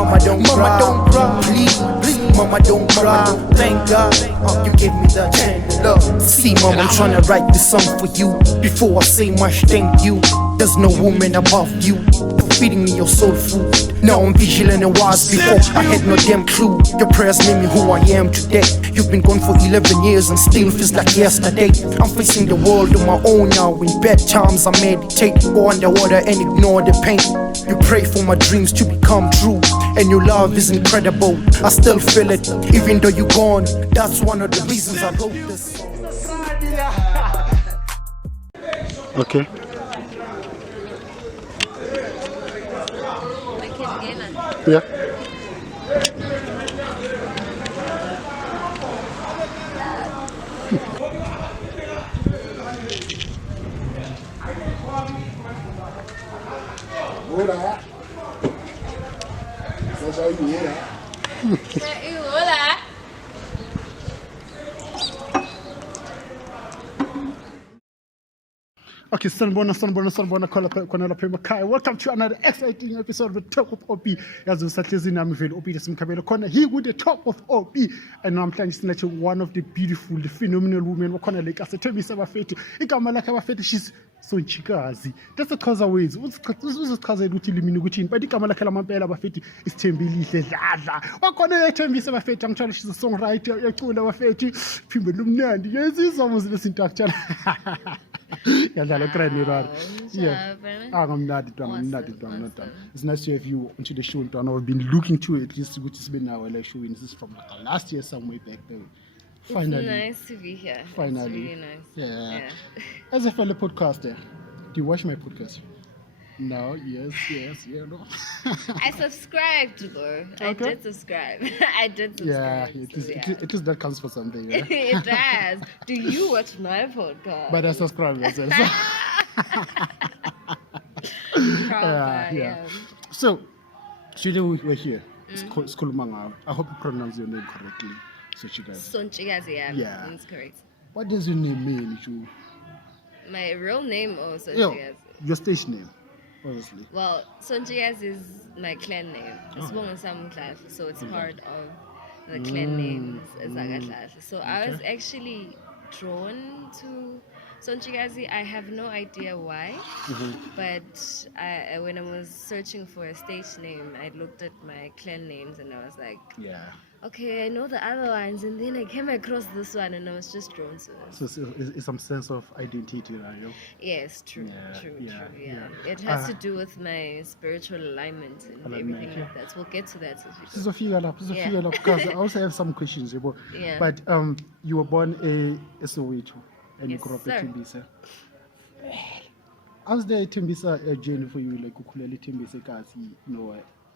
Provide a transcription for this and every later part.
Mama don't cry, please, mama don't cry. Thank God, you gave me the chance to love. See, mama, I'm tryna write this song for you. Before I say much thank you, there's no woman above you for feeding me your soul food. Now I'm vigilant and wise. Before I had no damn clue. Your prayers made me who I am today. You've been gone for 11 years and still feels like yesterday. I'm facing the world on my own now. In bad times I meditate, go underwater and ignore the pain. You pray for my dreams to become true, and your love is incredible. I still feel it, even though you're gone. That's one of the reasons I wrote this song. Okay. Yeah. Okay, sanibona khona lapha emakhaya. Welcome to another exciting episode of the Talk with Obee. Yazi usahlezi nami vele Obee lesimkhabelo khona here with the Talk with Obee. And namhlanje sinathi one of the beautiful, the phenomenal women wakhona le kasethembisa abafethu. Igama lakhe abafethu she's Sontshikazi. That's the cause ways. Uzichazela ukuthi limini ukuthi but igama lakhe lamampela abafethu isithembile dladla. Wakhona ethembisa abafethu angitshela she's a songwriter, uyacula abafethu. Phimbo lumnandi. Yezizwa muzile sinto akutshela. Yeah. I'm not done. It's nice to have you onto the show. I've been looking to it. This has been our show. This is from last year, some way back there. Finally, it's nice to be here. Finally, it's really nice. Yeah. As a fellow podcaster, do you watch my podcast? No. Yes. Yeah. No. I subscribed though. Okay. I did subscribe. Yeah, it is that counts for something. Yeah? It does. Do you watch my podcast? But I subscribe myself. Yeah. So today we're here. It's Kulumanga. I hope you pronounce your name correctly. Sontshikazi, yeah. That's correct. What does your name mean, Ju? My real name or Sontshikazi? Your stage name, obviously. Well, Sontshikazi is my clan name. It's one of some class, so it's part of the clan names as Agaklash. So I was actually drawn to Sontshikazi. I have no idea why, but when I was searching for a stage name, I looked at my clan names and I was like, okay, I know the other ones, and then I came across this one and I was just drawn to it. So it's some sense of identity, right? Yes, true. It has to do with my spiritual alignment and everything like that. So we'll get to that. This is a few because I also have some questions. But you were born a Soweto and you grew up in Tembisa. How's the Tembisa journey for you? Like ukulele Tembisa kasi,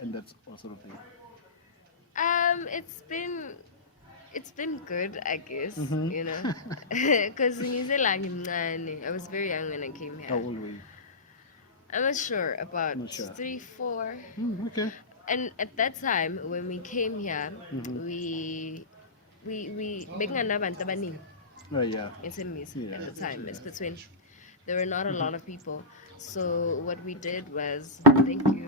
and that sort of thing. It's been good, I guess, because I was very young when I came here. How old were you? I'm not sure, about 3, 4. Okay. And at that time, when we came here, we at the time. It's between, there were not a lot of people. So what we did was, thank you.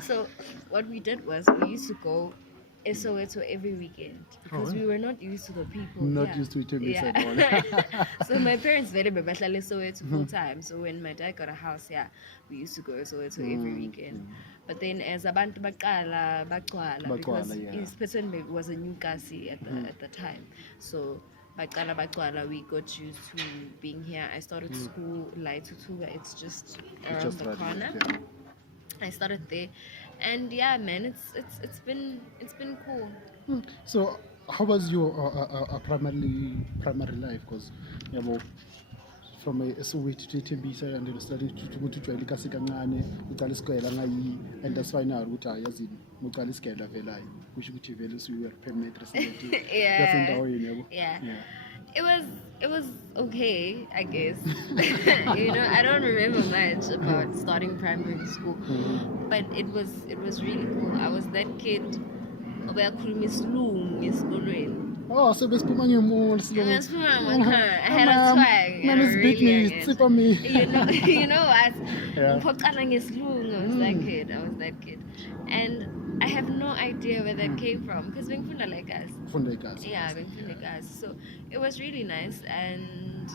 So what we did was we used to go Soweto every weekend because we were not used to the people. Used to it at all. So my parents very Soweto full time. So when my dad got a house here, we used to go Soweto every weekend. But then as abantu baqala because his person was a new Kasi at the time. So Baqala, we got used to being here. I started school Laitutu, it's just around the corner. I started there, and man, it's been cool. So how was your primary life? Because from a Soweto to Tembisa and then started to go to Joelika Sikangane, Utaliskoela, and that's why now Utayazin, Mutaliskela Velai, which would be very we were permanent resident. Yeah. It was okay, I guess. I don't remember much about starting primary school, but it was really cool. I was that kid. Oh, so besiphuma ngemall slow. I had a twang. Man is beat me, tsipper me. You know what? Yeah. I was that kid. I was that kid. And I have no idea where that came from. Because being funda like us. Fundekazi. Yeah, being funda like us. So it was really nice. And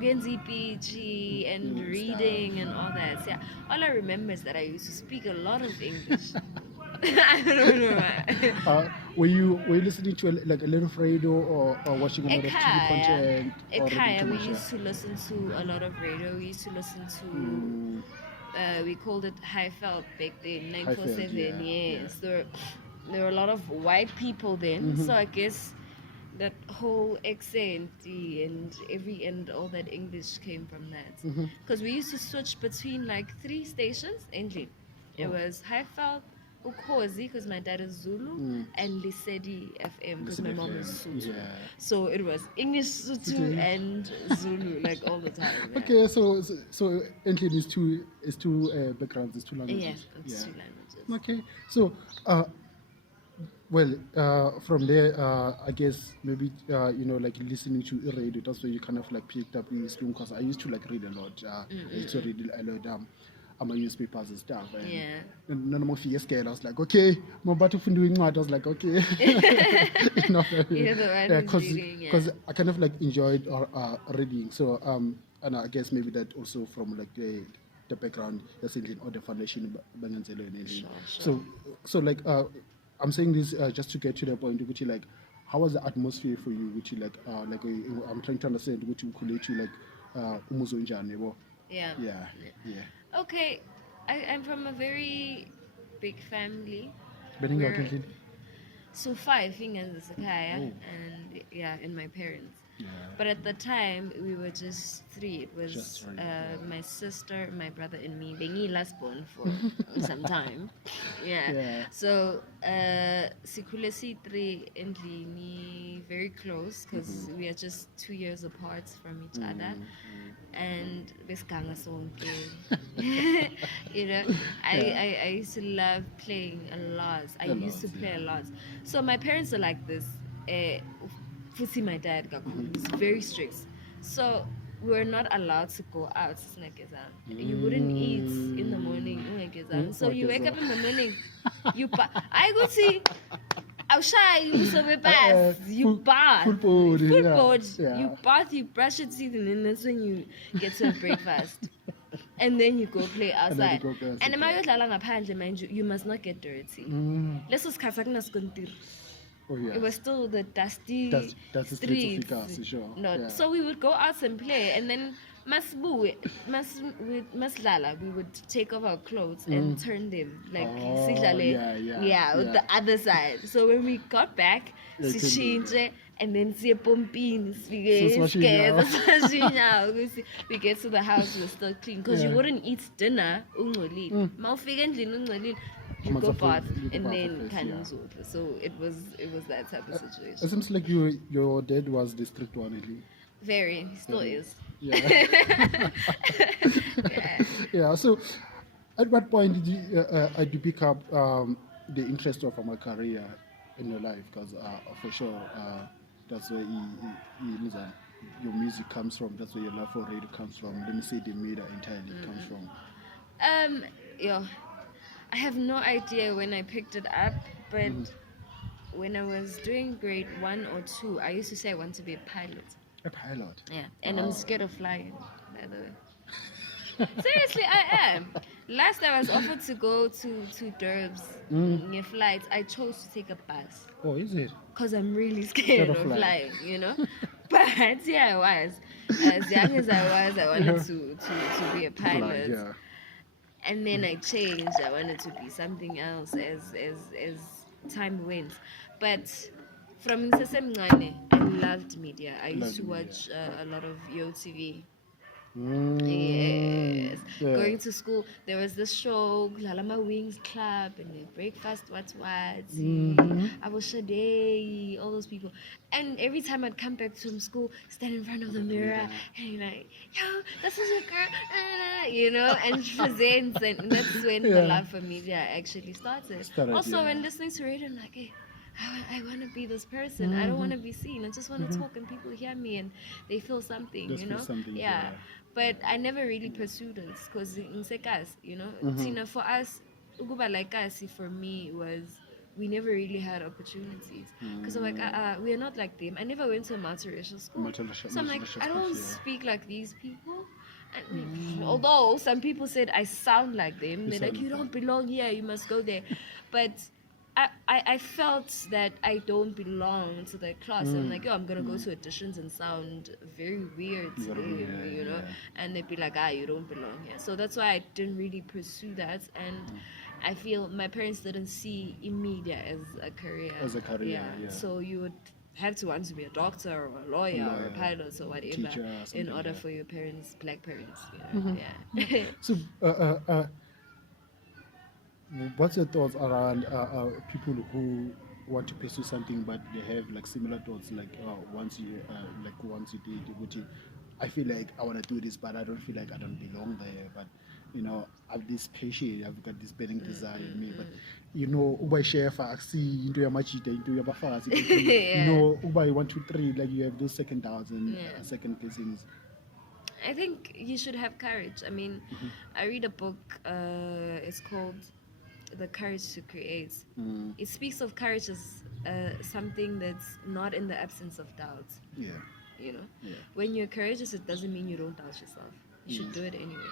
Genzi PG and reading and all that. So, yeah, all I remember is that I used to speak a lot of English. I don't know why. Were you listening to like a lot of radio or watching a lot of TV Ekhaya, content? Or reading Ekhaya, too we much, used to listen to a lot of radio. We used to listen to, we called it High Felt back then, 947. yeah, Yes, there were a lot of white people then. So I guess that whole accent and all that English came from that. Because we used to switch between like 3 stations. Endly, it was High Felt, Ukhozi, because my dad is Zulu, and Lisedi FM, because my mom is Sotho. Yeah. So it was English, Sotho, and Zulu, like all the time. Yeah. Okay, so English is two backgrounds, it's 2 languages. Yeah, it's 2 languages. Okay, so from there, I guess maybe like listening to radio. That's where you kind of like picked up Islam, because I used to like read a lot. I used to read a lot. My newspapers and stuff. And none of my fears scared. I was like, okay, I'm about to doing what. I was like, okay. You're the one who's reading, because I kind of like enjoyed reading. So and I guess maybe that also from like the background that's in or the foundation. Sure. So like I'm saying this just to get to the point, which like how was the atmosphere for you? Which like I'm trying to understand what you collate you like umuzonjani. Yeah. Okay, I'm from a very big family. So 5 fingers and and my parents. Yeah. But at the time we were just 3. It was Just 3, my sister, my brother, and me. Being last born for some time. Yeah. So Sikulesi 3 and Lini very close because we are just 2 years apart from each other. And Beskanga sonke. I used to love playing a lot. I used to play a lot. So my parents are like this. Futhi, my dad was very strict. So we were not allowed to go out. You wouldn't eat in the morning. So you wake up in the morning. I go see. I'll shy you so fast. You bath. Full board. You bath, you brush your teeth, and then that's when you get to breakfast. And then you go play outside. And mind you must not get dirty. It was still the dusty streets. Sure. So we would go out and play, and then we would take off our clothes and turn them like with the other side. So when we got back, we change it, and then see pumping, we get to the house, we're still clean because you wouldn't eat dinner. You go bath and then so it was that type of situation. It seems like your dad was the strict one, at least. Very, he still is. Yeah. Yeah. So, at what point did you pick up the interest of my career in your life? Because for sure, that's where your music comes from. That's where your love for radio comes from. Let me say the media entirely comes from. I have no idea when I picked it up, but when I was doing grade 1 or 2, I used to say I want to be a pilot. A pilot? Yeah, and I'm scared of flying, by the way. Seriously, I am. Last time I was offered to go to Durbs in flights, I chose to take a bus. Oh, is it? Because I'm really scared of flying, But yeah, I was. As young as I was, I wanted to be a pilot. Yeah. And then I changed. I wanted to be something else as time went. But from Nsesemncane, I loved media. I used to watch a lot of YoTV. Yes. Yeah. Going to school, there was this show, Lalama Wings Club, and the Breakfast, What's Abu Shadei, all those people. And every time I'd come back from school, stand in front of the mirror, and like, yo, this is your girl, and presents, and that's when the love for media actually started. Also, when listening to radio, I'm like, hey, I want to be this person. I don't want to be seen. I just want to talk and people hear me and they feel something, Just you feel know? something, Yeah. yeah. But I never really pursued it because in Sekas, you know, Tina, for us, Uguba like us, for me, was we never really had opportunities. Because I'm like, we are not like them. I never went to a multiracial school. So I'm like, I don't speak like these people. And although some people said I sound like them, they're like, you don't belong here, you must go there. But I felt that I don't belong to the class. I'm like, I'm gonna go to auditions and sound very weird to them, you know, and they'd be like, you don't belong here. So that's why I didn't really pursue that, and I feel my parents didn't see media as a career. Yeah. So you would have to want to be a doctor or a lawyer or a pilot or whatever teacher, in order for your parents, black parents, you know. Yeah. So, what's your thoughts around people who want to pursue something but they have like similar thoughts, like once you did which I feel like I want to do this but I don't feel like I don't belong there, but you know I've this passion, I've got this burning desire in me, but you know uba chef see into your machita into your bafasi you know uba 1 2 3 like you have those second doubts and second placings. I think you should have courage. I mean, I read a book, it's called The Courage to Create. It speaks of courage as something that's not in the absence of doubt. Yeah. You know, when you're courageous, it doesn't mean you don't doubt yourself. You should do it anyway.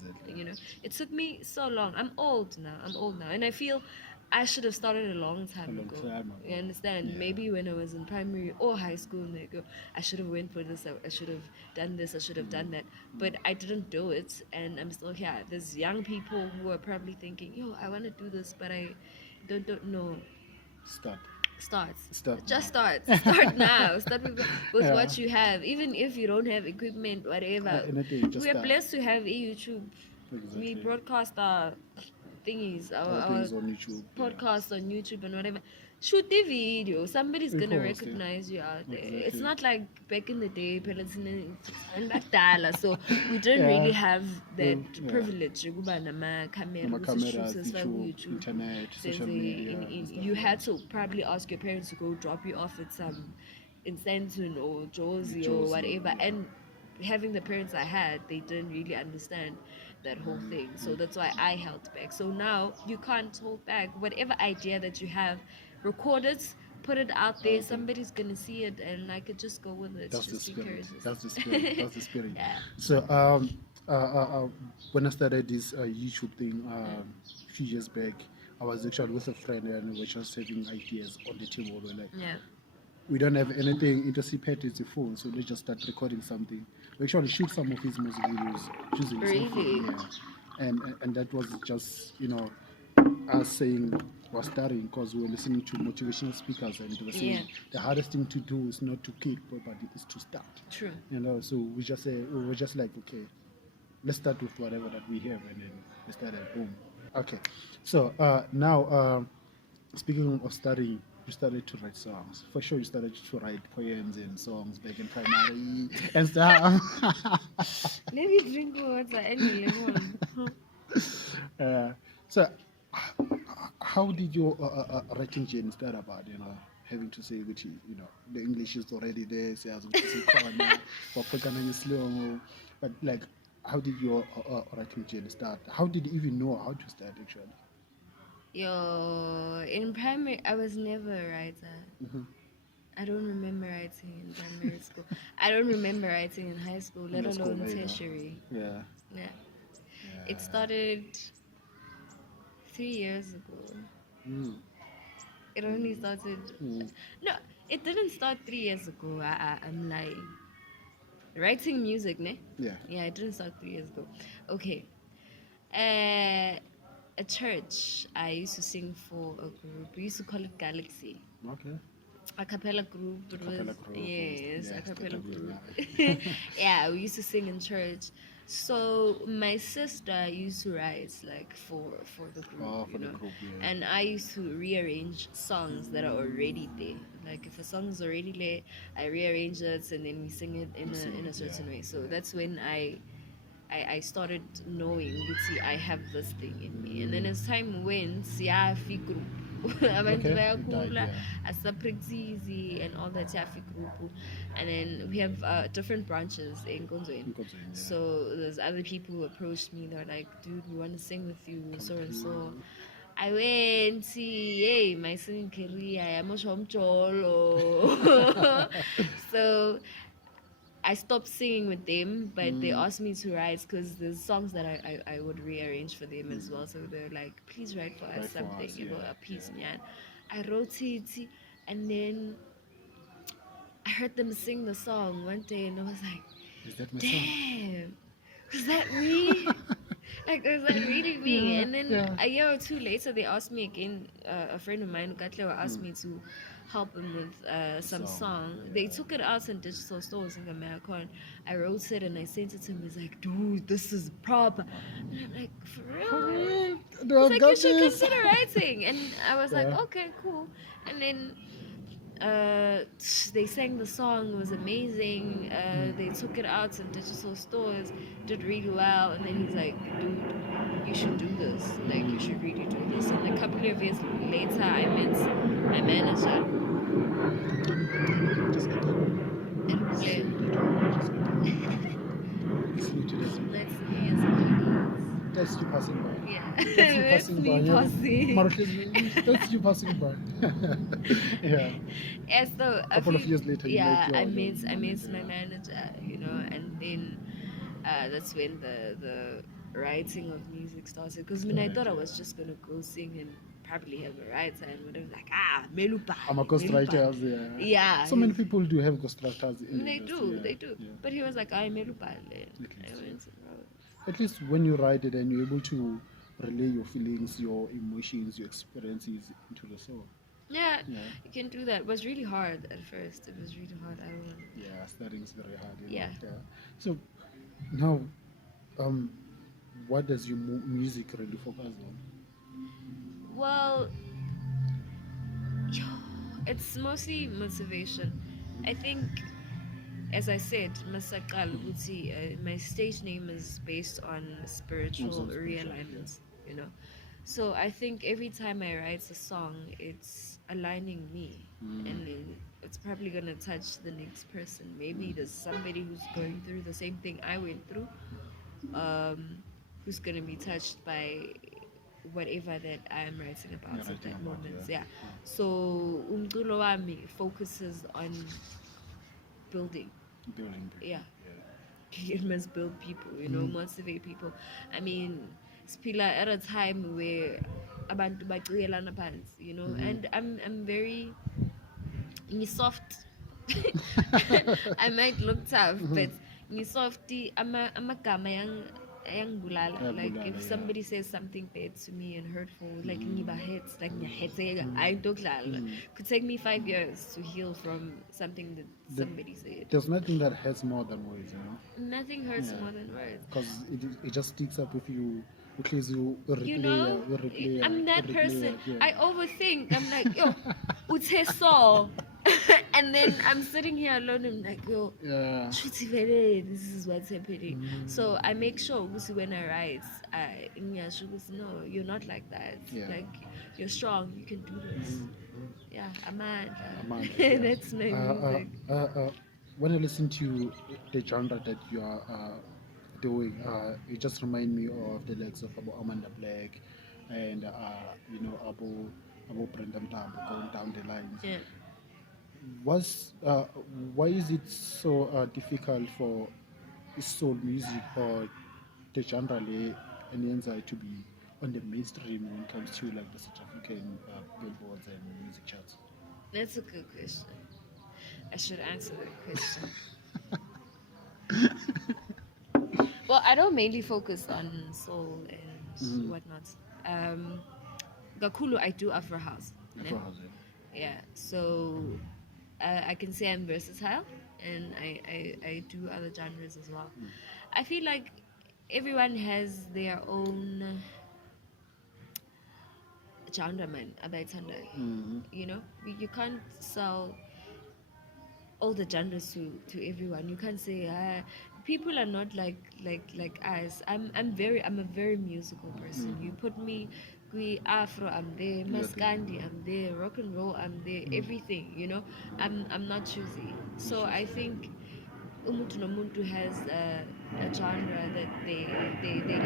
Exactly. You know, it took me so long. I'm old now, and I feel I should have started a long time ago. You understand? Yeah. Maybe when I was in primary or high school, and I go, I should have went for this. I should have done this. I should have done that. But I didn't do it, and I'm still here. There's young people who are probably thinking, "Yo, I want to do this, but I don't know." Start now. Start with what you have, even if you don't have equipment, whatever. We are blessed to have YouTube. Exactly. We broadcast our thingies, our things on YouTube, podcasts on YouTube and whatever. Shoot the video, somebody's gonna recognize you out there. Exactly. It's not like back in the day, so we didn't really have that privilege. Cameras, YouTube, internet, social media. You had to probably ask your parents to go drop you off at some in Sandton or Josie or whatever, and having the parents I had, they didn't really understand that whole thing. So that's why I held back. So now you can't hold back. Whatever idea that you have, record it, put it out there. Somebody's gonna see it, and I could just go with it. That's the spirit. That's the spirit. Yeah. So when I started this YouTube thing a few years back, I was actually with a friend and we were just having ideas on the table. We're like, we don't have anything intercepted the phone, so let's just start recording something. We actually shoot some of his music videos using his phone, and that was just, you know, us saying we're starting because we were listening to motivational speakers and they were saying the hardest thing to do is not to kick, but it's to start. True. You know, so we were just like, okay, let's start with whatever that we have, and then we started. Boom. Okay, so now speaking of studying, you started to write songs. For sure, you started to write poems and songs back in primary and stuff. Let me drink water and lemon. So, how did your writing journey start about? You know, having to say that you know the English is already there. Say as but like, how did your writing journey start? How did you even know how to start actually? In primary, I was never a writer. I don't remember writing in primary school. I don't remember writing in high school, let alone tertiary. Yeah. It started 3 years ago. It only started. No, it didn't start 3 years ago. I'm lying. Writing music, ne? Yeah, it didn't start 3 years ago. Okay. A church, I used to sing for a group. We used to call it Galaxy. Okay. A cappella group. Yes, a cappella group. Yeah, we used to sing in church. So my sister used to write like for the group, you know, and I used to rearrange songs that are already there. Like if a song is already there, I rearrange it and then we sing it in a certain way. So that's when I started knowing, see, I have this thing in me. And then as time went, group. abantu Okay, bayakhula, yeah. asapractice and all that Tafi group. And then we have different branches in Gonzoin. Nkonzweni, yeah. So there's other people who approached me. They're like, dude, we want to sing with you, so and so. I went, hey, my singing career, I'm a So I stopped singing with them, but they asked me to write because there's songs that I would rearrange for them as well. So they're like, please write for us Write for something, us, you know, yeah, a piece, yeah. man. I wrote it, and then I heard them sing the song one day, and I was like, Is that my song? damn, was that me? Like, was that really me? Yeah, And then yeah. a year or two later, they asked me again. A friend of mine, Gatleo, asked me to help them with some song. They took it out in digital stores in America. I wrote it and I sent it to him. He's like, dude, this is proper. And I'm like, for real? Do He's I've like, got you should this? consider writing. And I was like, Yeah. okay, cool. And then they sang the song, it was amazing. They took it out in digital stores, did really well. And then he's like, dude, you should do this. Like, you should really do this. And a couple of years later, I met my manager. And we played. Let's see, That's you passing by. yeah. That's you That's passing me by. passing. That's you passing by. Yeah. Yeah, so A couple of years later, you yeah, met I your met manager, my yeah. manager, you know, and then that's when the writing of music started. Because when I thought I was just gonna go sing and probably have a writer and whatever, like melupa. I'm a ghostwriter, yeah. Yeah, So many people do have ghostwriters in the They industry, do, yeah, they do. yeah. But he was like, melupa. I least, went, At least when you write it and you're able to relay your feelings, your emotions, your experiences into the song. yeah, Yeah. you can do that. It was really hard at first. It was really hard. I don't know. Yeah, studying is very hard. Yeah. So now, what does your music really focus on? Well, it's mostly motivation. I think, as I said, Masakal Uti, my stage name is based on spiritual Also spiritual, realignments, you know. So I think every time I write a song, it's aligning me, and then it's probably gonna touch the next person. Maybe there's somebody who's going through the same thing I went through, who's gonna be touched by whatever that I am writing about You're at writing that about, moment. yeah. Yeah. So umculo wami focuses on building. Building people. Yeah. It must build people, you know, motivate people. I mean, Spila at a time where abantu baciyelana phansi, you know, and I'm very soft. I might look tough, but softy amagama ayangibulala. Like if somebody says something bad to me and hurtful, like ngiba hurts, like ngiyahetseka, ayidokudlala. Could take me 5 years to heal from something that somebody said. There's nothing that hurts more than words, you know. Nothing hurts Yeah. more than words. Because it just sticks up with you. Because you You know, I'm that person. I overthink. I'm like, yo, uthe so. And then I'm sitting here alone. I'm like, yo, yeah. Shuti vele, this is what's happening. So I make sure when I write, no, you're not like that. Yeah. Like, you're strong. You can do this. Yeah, Amanda. Yeah. That's my music. When I listen to the genre that you are doing, it just remind me of the likes of Amanda Black and you know, Abu Brenda Mtambo going down the lines. Yeah. Why is it so difficult for soul music or the genre and to be on the mainstream when it comes to like the South African billboards and music charts? That's a good question. I should answer that question. Well, I don't mainly focus on soul and whatnot. Gakulu, I do Afro House. Afro House, Yeah, so I can say I'm versatile, and I do other genres as well. I feel like everyone has their own genre, man. You know, you can't sell all the genres to everyone. You can't say people are not like us. I'm a very musical person. You put me we Afro, I'm there, Maskandi, I'm there, rock and roll, I'm there, everything, you know. I'm not choosy. So I think umuntu nomuntu has a genre that they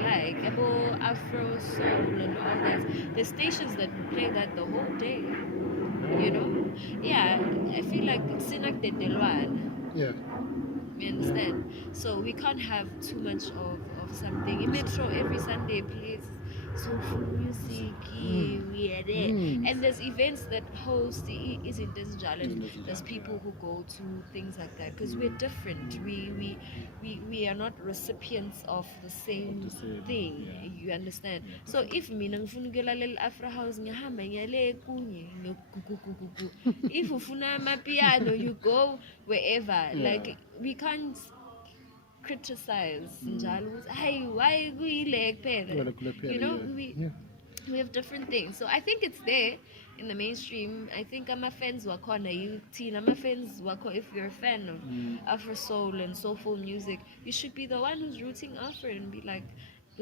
like. Abo Afro soul and all that. There's stations that will play that the whole day. You know? Yeah, I feel like sinak de delwan. Yeah. You understand? So we can't have too much of something. In Metro every Sunday plays soulful music, we are there. And there's events that host isn't this challenge. There's people who go to things like that because we're different. We are not recipients of the same thing. You understand? So if mina ngifuna ukulalela Afro house ngihamba ngiyale kunye ngokukukuku. If ufuna amapiano you go wherever. Like we can't criticize njalo ukuthi hey why kuyile kuphela, you know. We have different things, so I think it's there in the mainstream. I think I'm a fans wakhona you teen I'm a fans wakho. If you're a fan of Afro soul and soulful music, you should be the one who's rooting after it and be like,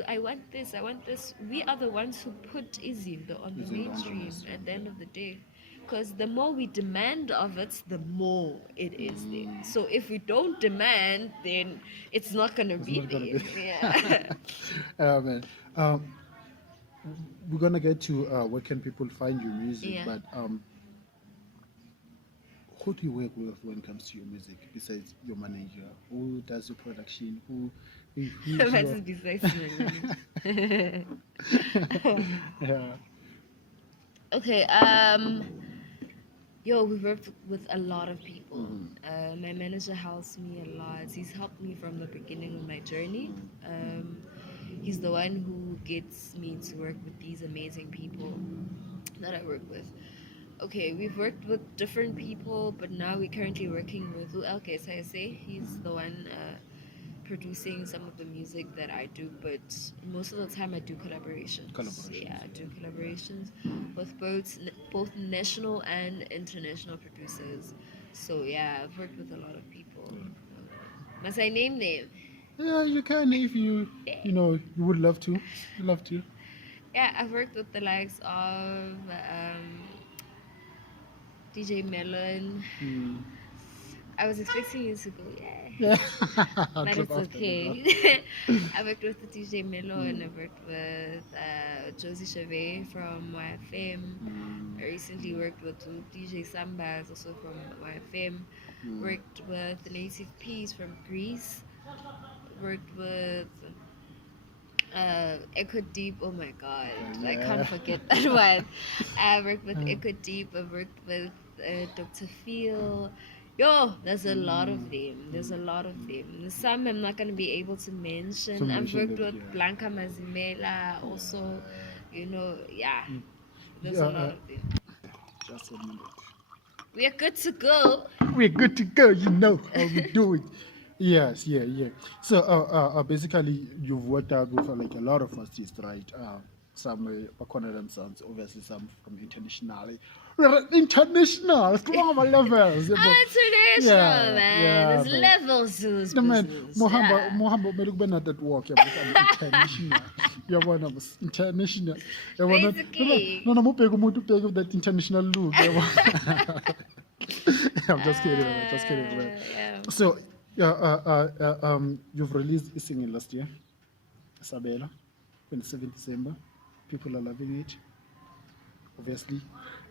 I want this, I want this. We are the ones who put izinto on the mainstream at the end of the day. Because the more we demand of it, the more it is there. So if we don't demand, then it's not going to be there. Yeah. Man. We're gonna get to where can people find your music, but who do you work with when it comes to your music besides your manager? Who does your production? Who's That's besides me. yeah. Okay, we've worked with a lot of people. My manager helps me a lot. He's helped me from the beginning of my journey. He's the one who gets me to work with these amazing people that I work with. Okay, we've worked with different people, but now we're currently working with Uelke Sayase. He's the one producing some of the music that I do, but most of the time I do collaborations. Yeah, I do collaborations with both national and international producers. So yeah, I've worked with a lot of people. Must I name them? Yeah, you can if you would love to. You'd love to. Yeah, I've worked with the likes of DJ Melon. I was expecting you to go, yeah. But it's okay. I worked with the DJ Melon. I worked with Josie Chavez from YFM. I recently worked with DJ Sambaz, also from YFM. Worked with the Native Peas from Greece. Worked with Echo Deep. Oh my god, I can't forget that one. I worked with Echo Deep. I worked with Dr. Phil. There's a lot of them. There's a lot of them. Some I'm not going to be able to mention. I've worked with Blanca Mazimela also. There's a lot of them. Just a minute. We are good to go. We're good to go. You know how we do it. Yes, yeah. So basically, you've worked out with like a lot of artists, right? Some one of them sounds obviously some from internationally. International, come on, levels. International, man. There's levels to this business. Mohamba, may look at that walk. International. You're one of us. International. Basically. No, that international look. I'm just kidding. Yeah. So, you've released a single last year, Isabella, 27 December. People are loving it, obviously,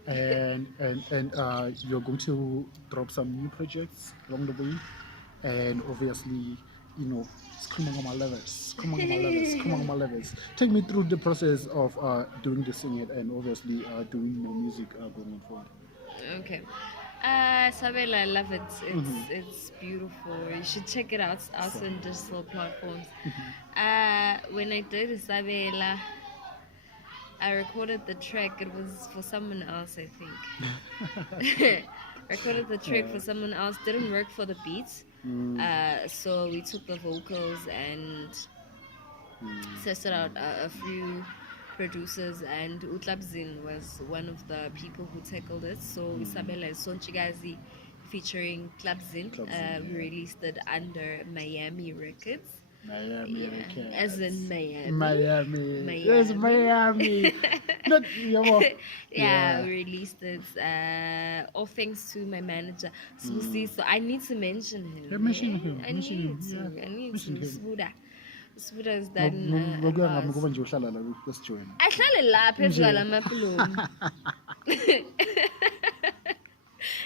and you're going to drop some new projects along the way, and obviously, it's coming on my levels. Take me through the process of doing the singing and obviously doing more music going forward. Okay. Sabela, I love it. It's beautiful. You should check it out. It's also on digital platforms. When I did Isabella, I recorded the track. It was for someone else, I think. Recorded the track for someone else. Didn't work for the beats. So we took the vocals and tested out a few producers, and Utlabzin was one of the people who tackled it. So Isabella is Sontshikazi. featuring Clubzin. We released it under Miami Records. Miami, Yeah, as in Miami. Miami. Yes, Miami. Not, Yeah, we released it. All thanks to my manager, Susi. So I need to mention him. Yeah, mention him. I Mention need him. to. Yeah. I need Mention to. him. Sbuda has done a ngokuya lot. ngami kuba nje uhlala la kwesijoyina. Ahlale lapha ezwala amapulumi.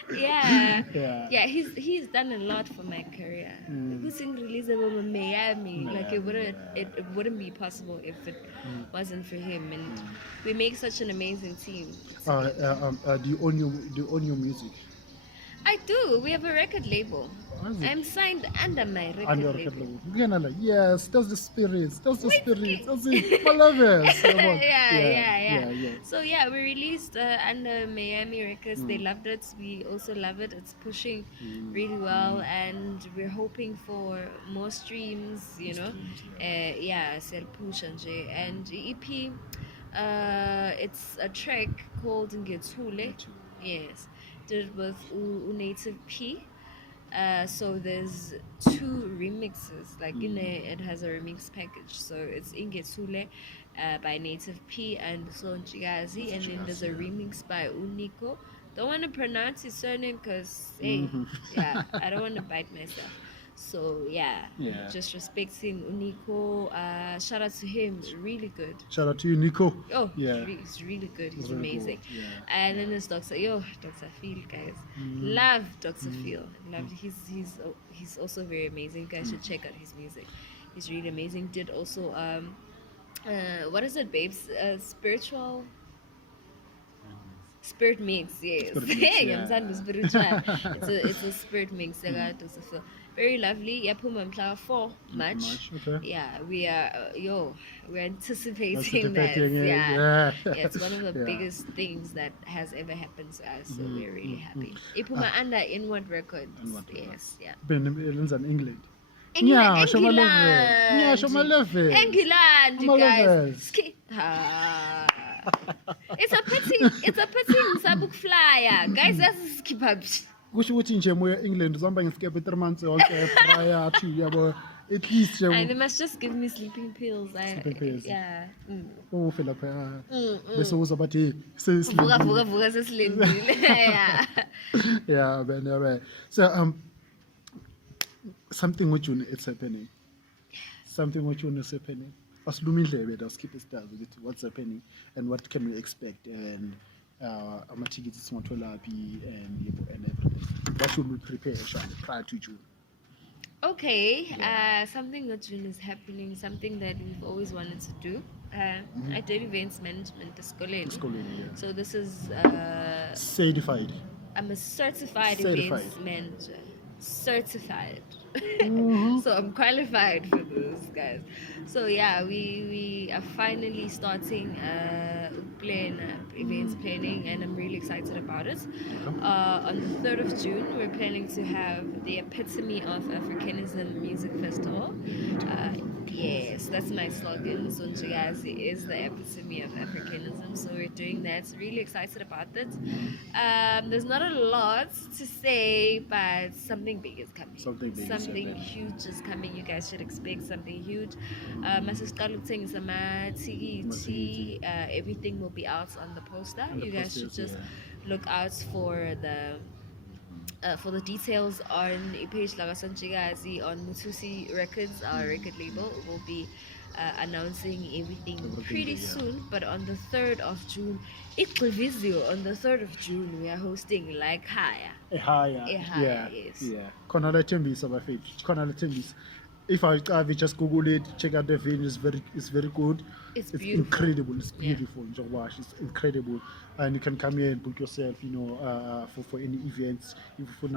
Yeah, he's done a lot for my career. Who's release in Miami? Like it wouldn't be possible if it wasn't for him. And we make such an amazing team. Do you own your music? I do. We have a record label. Is it? I'm signed under my record And your label. record label. Yes, that's the spirit. That's the spirit. That's it. I love it. Yeah. So yeah, we released under Miami Records. They loved it. We also love it. It's pushing really well, and we're hoping for more streams. You know, push and EP. It's a track called Ngethule. Yes, did it with Native P. So there's 2 remixes, like it has a remix package. So it's Ingetsule by Native P and Sontshikazi, and then there's a remix by Uniko. Don't want to pronounce his surname because I don't want to bite myself. So just respecting Uniko. Shout out to him, really good. Shout out to you, Nico. Oh, he's really good. He's really amazing. Good. Yeah. And then there's Dr. Phil, guys. Love Dr. Phil. Love. He's also very amazing. You guys should check out his music. He's really amazing. Did also what is it, babes? Spirit mix, yes. It's a spirit mix. Very lovely. Yeah, 4 March. Okay. Yeah, we're anticipating that. Yeah, it's one of the biggest things that has ever happened to us. So we're really happy. Ipuma under Inward Records. Yes, yeah. Ben in England. England, guys. It's a pity ngisabuk flyer. Guys, that's skip up. Kusho ukuthi nje moya England uzamba ngesikepe 3 months onke prior to yabo at least and they must just give me sleeping pills. Yeah. Ufe lapha bese uzobathi Vuka sesilendile. Yeah. Yeah, ben. So something with you it's happening. Something with you is happening. Asiluma indlebe keep it stars ukuthi what's happening and what can we expect, and ama-tickets singotholaphi and everything. What should we prepare actually prior to June? Okay, something that June is happening, something that we've always wanted to do. I did events management at so this is certified. I'm a certified events manager. Certified. So I'm qualified for this, guys. So yeah, we are finally starting events planning, and I'm really excited about it. On the 3rd of June, we're planning to have the Epitome of Africanism Music Festival. Yes, that's my slogan. Sontshikazi is the epitome of Africanism. So we're doing that. Really excited about that. There's not a lot to say, but something big is coming. Something huge is coming. You guys should expect something huge. Everything will be out on the poster. You guys should just look out for the details on a page like Sontshikazi on Mutusi Records, our record label. We'll be announcing everything pretty soon. But on the 3rd of June, on the 3rd of June, we are hosting like Haya. Yes. Yeah. Khona la Thembisa bafethu. Khona la Thembisa. If I just Google it, check out the venue. It's very good. It's incredible. It's beautiful. It's incredible, and you can come here and book yourself. For any events. If you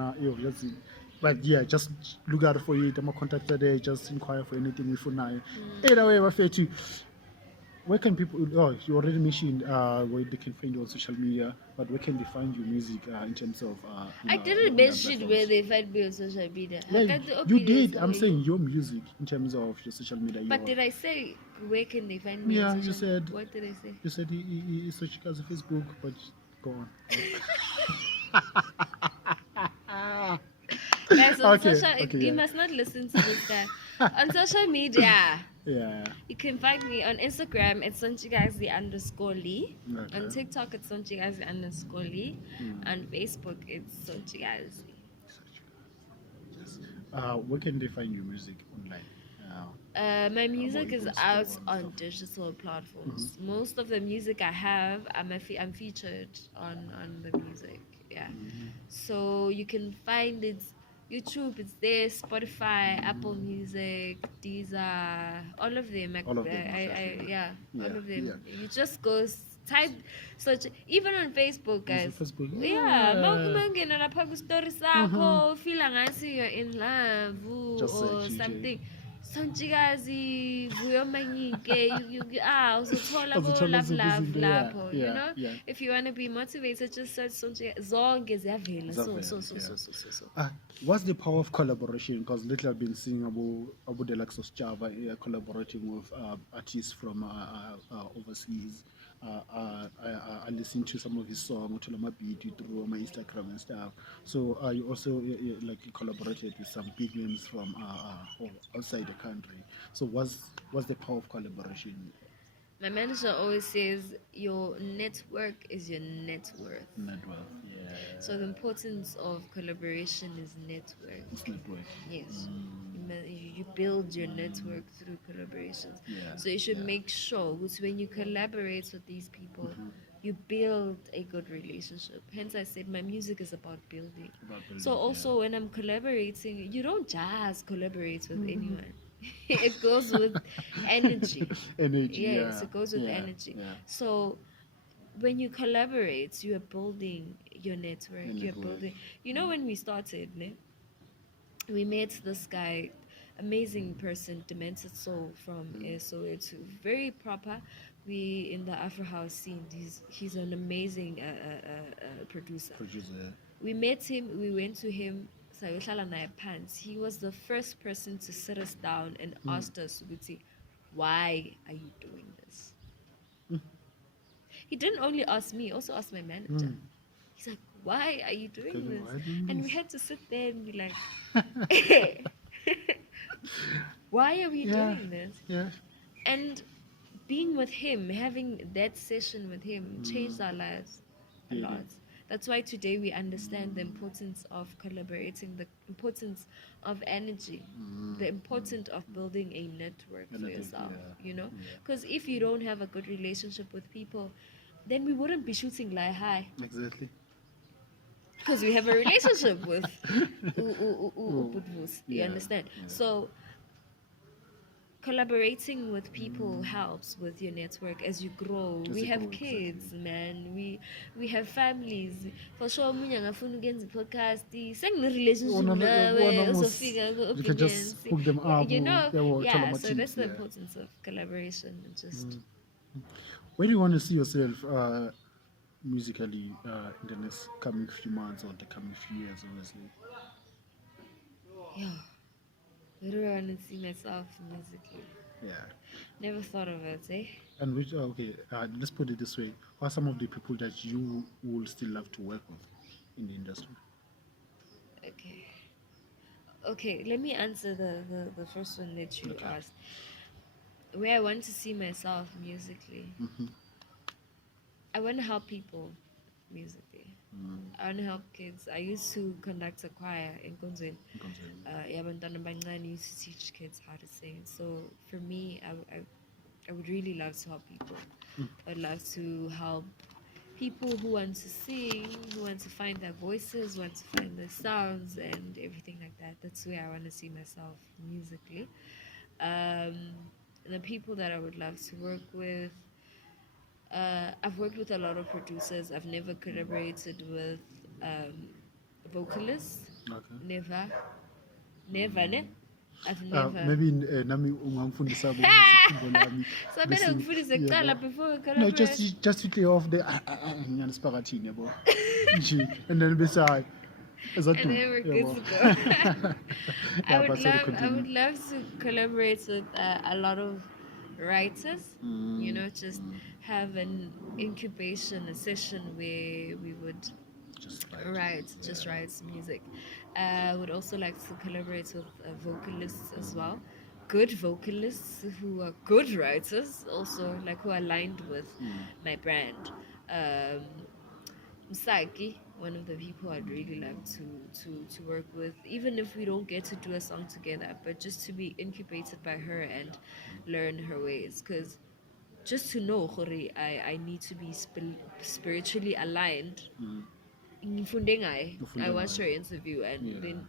but yeah, just look out for it. I'm a contactor there. Just inquire for anything if you know. Either way, bafethu. Where can people? Oh, you already mentioned where they can find you on social media, but where can they find your music in terms of? I didn't mention where they find me on social media. Yeah, you did. I'm saying your music in terms of your social media. But did I say where can they find me? Yeah, you said. What did I say? You said you search as a Facebook, but go on. Guys, on Okay, social, okay, you yeah. must not listen to this guy. On social media, Yeah. you can find me on Instagram at Sontshikazi_Lee. Okay. On TikTok, it's Sontshikazi_Lee. On Facebook, it's Sontshikazi. Yes. Where can they find your music online? My music is even out store and on stuff. digital platforms. Most of the music I have, I'm featured on the music. Yeah. So you can find it YouTube, it's there, Spotify, Apple Music, Deezer, all of them. All of them, exactly. Yeah, Yeah, all of them. yeah. You just go type search, even on Facebook, guys. Facebook, Yeah, yeah. mawungena lapha ku-story sakho, feel ngathi you're in love Just or search, something. Sontshikazi, Vuyo Manyike, uzothola Uzothola bo-love zonke love izinto, yeah, lapho, yeah, you know? yeah. If you want to be motivated, just search Sontshikazi. Zonke ziyavela. Zavela, yeah. What's the power of collaboration? Because lately I've been seeing Abu Delaxos Java collaborating with artists from overseas. I listen to some of his songs, beat through my Instagram and stuff. So you also like collaborated with some big names from outside the country. So what's the power of collaboration? My manager always says your network is your net worth. Network, yeah. So the importance of collaboration is network. It's network. Yes. You build your network through collaborations. Yeah, So you should yeah. make sure that when you collaborate with these people, you build a good relationship. Hence, I said my music is about building. So also when I'm collaborating, you don't just collaborate with anyone. It goes with energy. Energy, Yes, yeah. it goes with Yeah, energy. yeah. So when you collaborate, you are building your network. You're network. building. You know, when we started, we met this guy, amazing person, Demented Soul from Soweto, very proper. We in the Afro House scene. He's an amazing producer. We met him. We went to him. Pants. He was the first person to sit us down and asked us, why are you doing this? He didn't only ask me, also asked my manager. He's like, why are you doing this? And we had to sit there and be like, why are we doing this? Yeah. And being with him, having that session with him, changed our lives a lot. That's why today we understand the importance of collaborating, the importance of energy, the importance of building a network for yourself, you know? Because if you don't have a good relationship with people, then we wouldn't be shooting Lie High. Exactly. Because we have a relationship with you understand? So collaborating with people helps with your network as you grow. We have kids, man. We have families. For sure, mina ngafuna ukwenza podcast. Relationship nawe, uzofika you can just hook them up. You know, yeah. So tips, that's the importance of collaboration. And just where do you want to see yourself musically in the next coming few months or the coming few years, honestly? Yeah. Where do I want to see myself musically? Yeah. Never thought of it, eh? And which let's put it this way: who are some of the people that you will still love to work with in the industry? Okay, let me answer the first one that you asked. Where I want to see myself musically. I want to help people musically. I want to help kids. I used to conduct a choir in Gonzwen. I used to teach kids how to sing. So for me, I would really love to help people. I'd love to help people who want to sing, who want to find their voices, want to find their sounds and everything like that. That's where I want to see myself musically. The people that I would love to work with, I've worked with a lot of producers. I've never collaborated with vocalists. Never, ne? I've never. Maybe nami ungangifundisa So I better ngifundise kuqala before we no, collaborate. just to clear off the and then beside. And then we're good to go. I would love to collaborate with a lot of writers. You know, just have an incubation, a session where we would just writes music. I would also like to collaborate with vocalists as well, good vocalists who are good writers, also like who are aligned with my brand. Um, Msaki, one of the people I'd really like to work with, even if we don't get to do a song together, but just to be incubated by her and learn her ways. Because just to know, Hori, I need to be spiritually aligned. I watched her interview, and then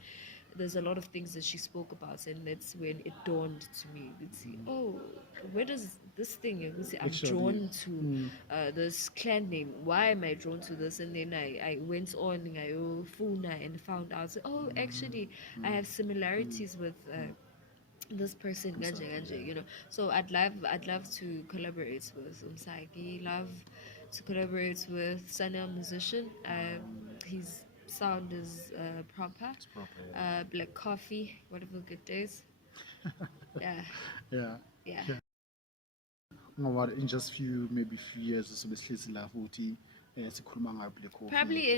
there's a lot of things that she spoke about, and that's when it dawned to me. Oh, where does this thing? I'm drawn to this clan name. Why am I drawn to this? And then I went on and found out. Oh, actually, I have similarities with. This person, So I'd love to collaborate with Umsaki. Love to collaborate with Sanel musician. His sound is proper. Black coffee, whatever good days. Yeah. In just few years so besihlezi la futhi sikhuluma ngayo Black Coffee. Probably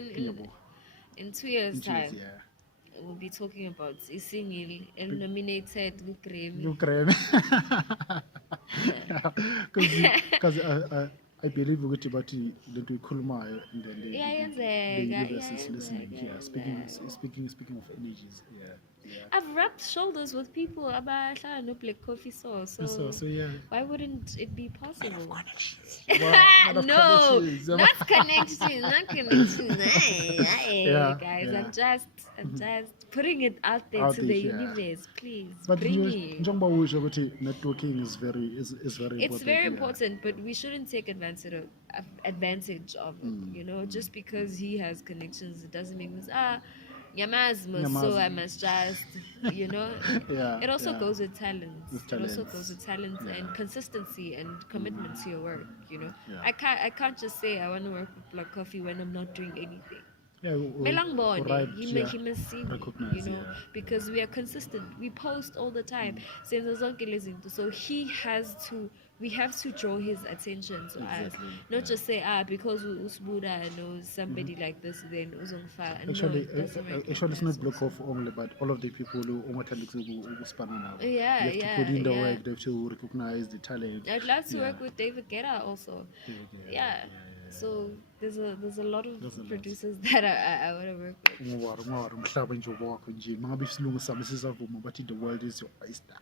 in 2 years time. Yeah. We'll be talking about single and nominated Grammy. Because I believe ukuthi bathi lento ikhulumayo and then the universe is listening. Speaking of energies. I've rubbed shoulders with people about no Black Coffee sauce. So yeah. Why wouldn't it be possible? No, not connections. Guys, I'm just putting it out there to the universe, please. But bring me. Networking is very important. It's very important, but we shouldn't take advantage of it. Just because he has connections, it doesn't mean Yamaz, so I must just, It also goes with talent. It also goes with talent and consistency and commitment to your work. I can't just say I want to work with Black Coffee when I'm not doing anything. He must see me, because we are consistent. We post all the time. So we have to draw his attention to us. Not just say, because Usbuda knows somebody like this, then Uzongfa. Actually, it's not Black Coffee only, but all of the people who have to put in the work, they have to recognize the talent. I'd love to work with David Guetta also. So there's a lot of producers that I want to work with. The world is your oyster.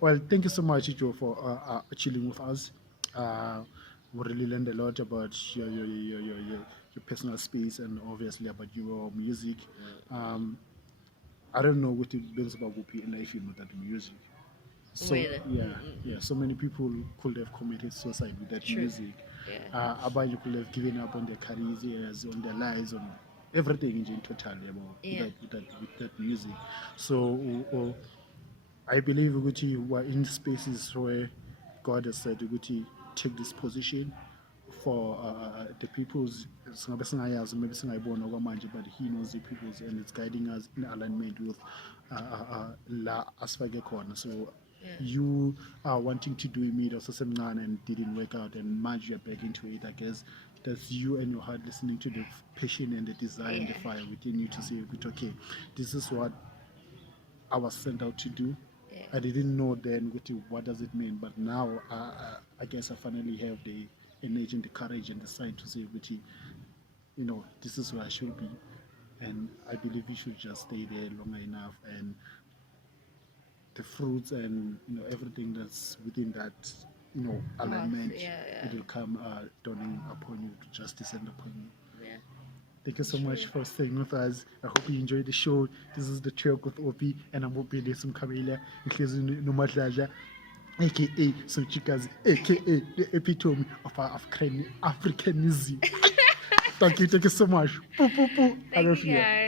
Well, thank you so much, Ijo, for chilling with us. We really learned a lot about your personal space and obviously about your music. I don't know what it brings about Gupi in life with that music. So so many people could have committed suicide with that music. You could have given up on their careers, on their lives, on everything in total with that music. So I believe we were in spaces where God has said we take this position for the people's, maybe but He knows the people's, and it's guiding us in alignment with La Asfage Corner. So you are wanting to do it also and didn't work out, and merge your back into it. I guess that's you and your heart listening to the passion and the desire and the fire within you to say, okay, this is what I was sent out to do. I didn't know then what does it mean, but now I guess I finally have the energy and the courage and the sight to say, this is where I should be, and I believe we should just stay there long enough, and the fruits and everything that's within that alignment, it will come dawning upon you, to just descend upon you. Thank you so much for staying with us. I hope you enjoyed the show. This is the Talk with Opie, and I'm hoping there's some Kamela, including Nomadlaja, aka Sontshikazi, aka the epitome of our Africanism. Thank you so much. Thank you, guys.